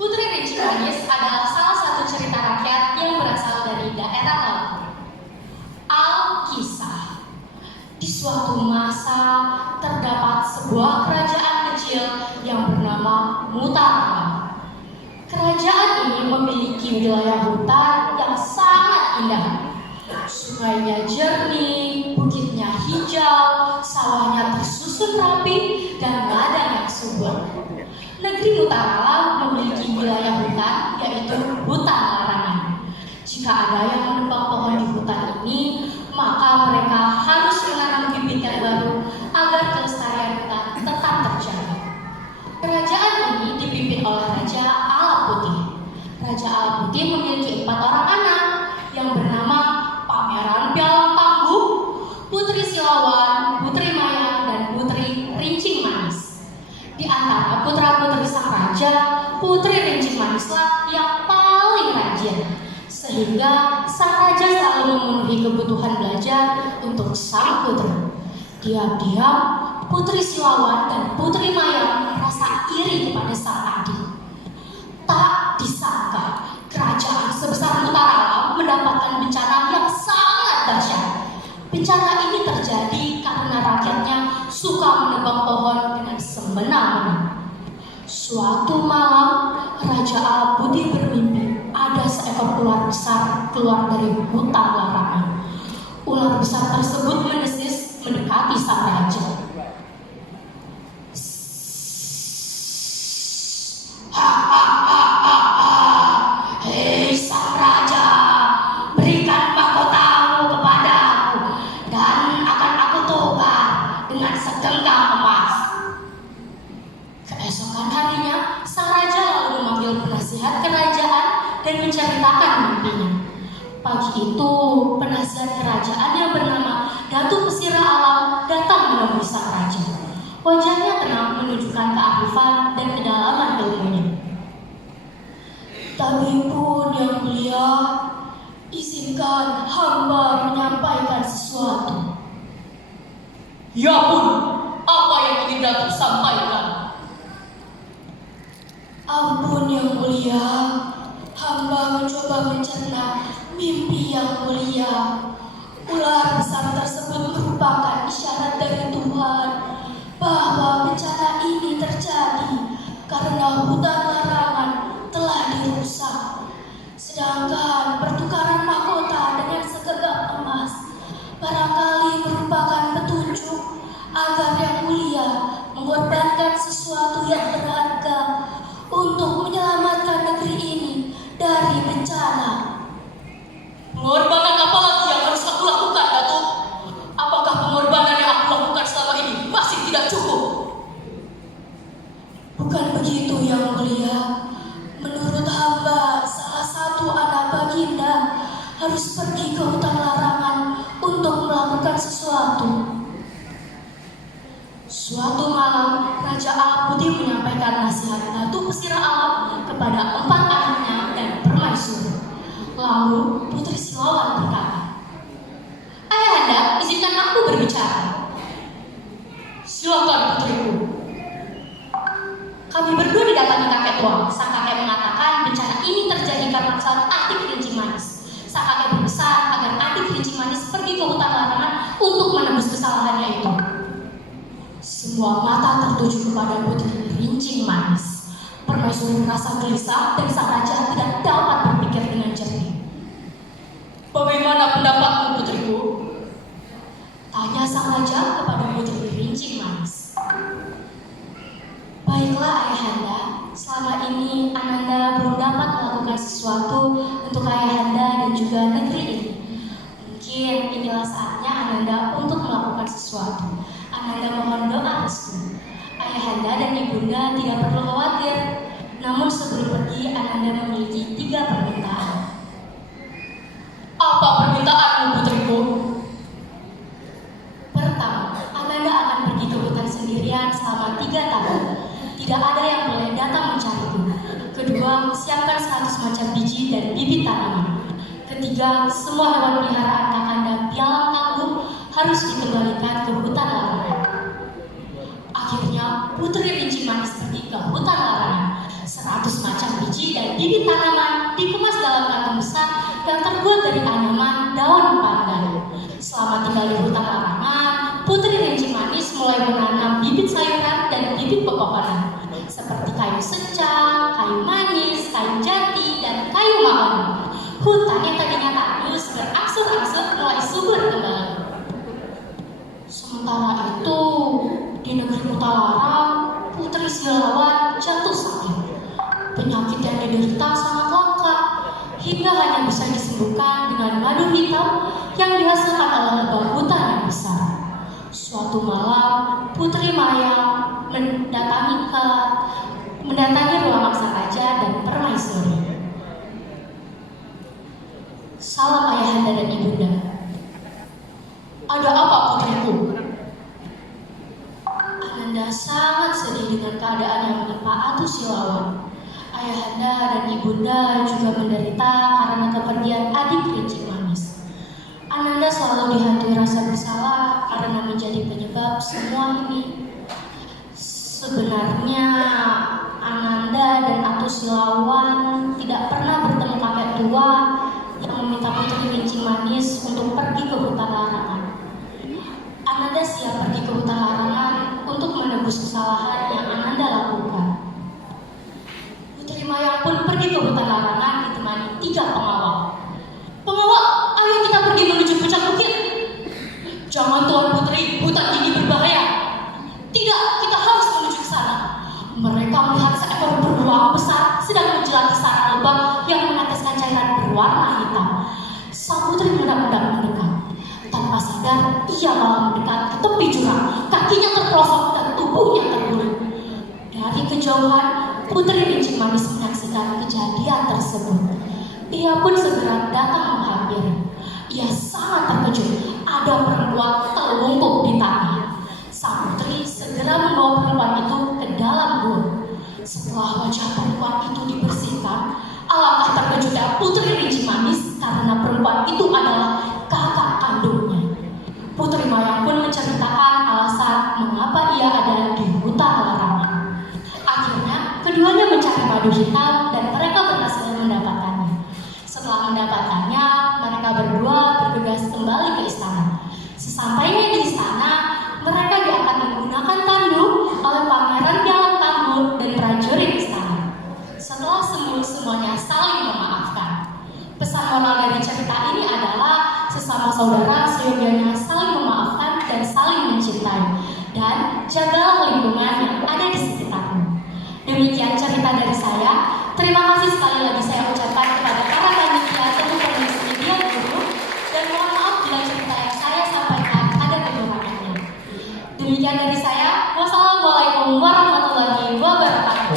Putri Rinci Manis adalah salah satu cerita rakyat yang berasal dari daerah Lampung. Alkisah. Di suatu masa terdapat sebuah kerajaan kecil yang bernama Mutaram. Kerajaan ini memiliki wilayah hutan yang sangat indah. Sungainya jernih, bukitnya hijau, sawahnya tersusun rapi, dan ladang yang subur. Negeri Mutaram memiliki wilayah hutan, yaitu hutan larangan. Jika ada yang menebang pohon di hutan ini, maka mereka harus menanam bibit yang baru agar kelestarian hutan tetap terjaga. Kerajaan ini dipimpin oleh Raja Alap Putih. Raja Alap Putih memiliki 4 orang anak yang bernama Pangeran Pialang Tangguh, Putri Silawan, Putri Mayang, dan Putri Rincing Manis. Di antara putra-putri sang raja, Putri Rincing Manislah yang paling rajin, sehingga sang raja selalu memenuhi kebutuhan belajar untuk sang putri. Diam-diam, Putri Silawan dan Putri Mayang merasa iri kepada sang adik. Tak disangka, kerajaan sebesar Mutaram mendapatkan bencana yang sangat dahsyat. Bencana ini terjadi karena rakyatnya suka menebang pohon dengan semena-mena. Suatu malam, Raja Alap Putih bermimpi ada seekor ular besar keluar dari hutan larangan. Ular besar tersebut mendesis mendekati sang raja. Hei sang raja, berikan mahkotamu kepadaku dan akan aku tukar dengan segenggam emas. Keesokan harinya, sang raja lalu memanggil penasihat kerajaan dan menceritakan mimpinya. Pagi itu, penasihat kerajaan yang bernama Datu Pesira Alam datang menemui sang raja. Wajahnya tenang menunjukkan kearifan dan kedalaman ilmunya. Tapi pun yang mulia, izinkan hamba menyampaikan sesuatu. Ya pun, apa yang ingin Datuk sampaikan? Ampun yang mulia, hamba mencoba mencerna mimpi yang mulia. Ular besar tersebut merupakan isyarat dari Tuhan bahwa bencana ini terjadi karena hutan larangan telah dirusak. Sedangkan pertukaran mahkota dengan segenggam emas barangkali merupakan petunjuk agar yang mulia mengorbankan sesuatu yang berharga untuk menyelamatkan negeri ini dari bencana. Pengorbanan apa lagi yang harus aku lakukan, Datuk? Apakah pengorbanan yang aku lakukan selama ini masih tidak cukup? Bukan begitu yang mulia. Menurut hamba, salah satu anak baginda harus pergi ke hutan larangan untuk melakukan sesuatu. Suatu malam, Raja Alap Putih menyampaikan nasihat Datu Pesira Alam kepada 4 anaknya dan permaisuri. Lalu Putri Silawan berkata, "Ayahanda, izinkan aku berbicara." Silakan, putriku. Kami berdua didatangi kakek tua. Sang kakek mengatakan bencana ini terjadi karena kesalahan adik Rincing Manis. Sang kakek berpesan agar adik Rincing Manis pergi ke hutan larangan untuk menebus kesalahannya itu. Semua mata tertuju kepada Putri Rincing Manis. Permaisuri merasa gelisah dan sang raja tidak dapat berpikir dengan jernih. Bagaimana pendapatmu, putriku? Tanya sang raja kepada Putri Rincing Manis. Baiklah ayahanda, selama ini Ananda belum dapat melakukan sesuatu untuk ayahanda dan juga negeri ini. Mungkin inilah saatnya Ananda untuk melakukan sesuatu. Ananda mohon doa restu. Ayahanda dan ibunda tidak perlu khawatir. Namun sebelum pergi, Ananda memiliki 3 permintaan. Apa permintaanmu, putriku? Pertama, Ananda akan pergi ke hutan sendirian selama 3 tahun. Tidak ada yang boleh datang mencariku. Kedua, siapkan 100 macam biji dan bibit tanaman. Ketiga, semua hewan peliharaan Kakanda Pialang Tangguh harus dikembalikan ke hutan larangan. Akhirnya, Putri Rincing Manis pergi ke hutan larangan. 100 macam biji bibit tanaman dikemas dalam kantong besar yang terbuat dari anyaman daun pandan. Selama tinggal di hutan larangan, Putri Rincing Manis mulai menanam bibit sayuran dan bibit pepohonan seperti kayu secang, kayu manis, kayu jati, dan kayu mahoni. Hutan yang tadinya tandus berangsur-angsur mulai subur kembali. Sementara itu, di negeri Kutalarang, Putri Silalawan jatuh sakit. Penyakit yang diderita sangat langka, hingga hanya bisa disembuhkan dengan madu hitam yang dihasilkan oleh lebah hutan yang besar. Suatu malam, Putri Maya mendatangi ruang Sang Raja dan Permaisuri. Salam ayahanda dan ibunda. Ada apa putriku? Ananda sangat sedih dengan keadaan yang menimpa Atu Silawan. Ayahanda dan ibunda juga menderita karena kepergian adik Rincing Manis. Ananda selalu dihantui rasa bersalah karena menjadi penyebab semua ini. Sebenarnya Ananda dan Atu Silawan tidak pernah bertemu kakek tua yang meminta Putri Rincing Manis untuk pergi ke hutan larangan. Ananda siap pergi ke hutan larangan untuk menebus kesalahan yang Ananda lakukan. Putri Maya pun pergi ke hutan larangan ditemani 3 pengawal. Pengawal, ayo kita pergi menuju puncak bukit. Jangan Tuan Putri, hutan ini berbahaya. Tidak, kita harus menuju ke sana. Mereka melihat seekor beruang besar sedang menjelati sarang lebah yang meneteskan cairan berwarna hitam. Sang putri mendadak mendekat. Tanpa sadar, ia malah mendekat ke tepi jurang. Kakinya terprosok dan tubuhnya terguling. Dari kejauhan, Putri Rincing Manis menyaksikan kejadian tersebut. Ia pun segera datang menghampiri. Ia sangat terkejut. Ada perempuan terlungkup di tanah. Sang putri segera membawa perempuan itu ke dalam gua. Setelah wajah perempuan itu dibersihkan, alangkah terkejutnya Putri Rincing Manis karena perempuan itu adalah kakak kandungnya. Putri Maya pun menceritakan alasan mengapa ia ada di hutan larangan. Akhirnya, keduanya mencari madu hitam dan mereka berhasil mendapatkannya. Setelah mendapatkannya, mereka berdua bergegas kembali ke istana. Sesampainya di istana, mereka diangkat menggunakan tandu oleh Pangeran Jalan Tambur dan prajurit istana. Setelah semuanya saling memaafkan. Pesan moral dari cerita ini adalah sesama saudara seyogianya saling memaafkan dan saling mencintai, dan jagalah lingkungan yang ada di sekitarmu. Demikian cerita dari saya. Terima kasih sekali lagi saya ucapkan kepada para panitia tentu penulis media guru, dan mohon maaf bila cerita yang saya sampaikan ada kekurangannya. Demikian dari saya. Wassalamualaikum warahmatullahi wabarakatuh.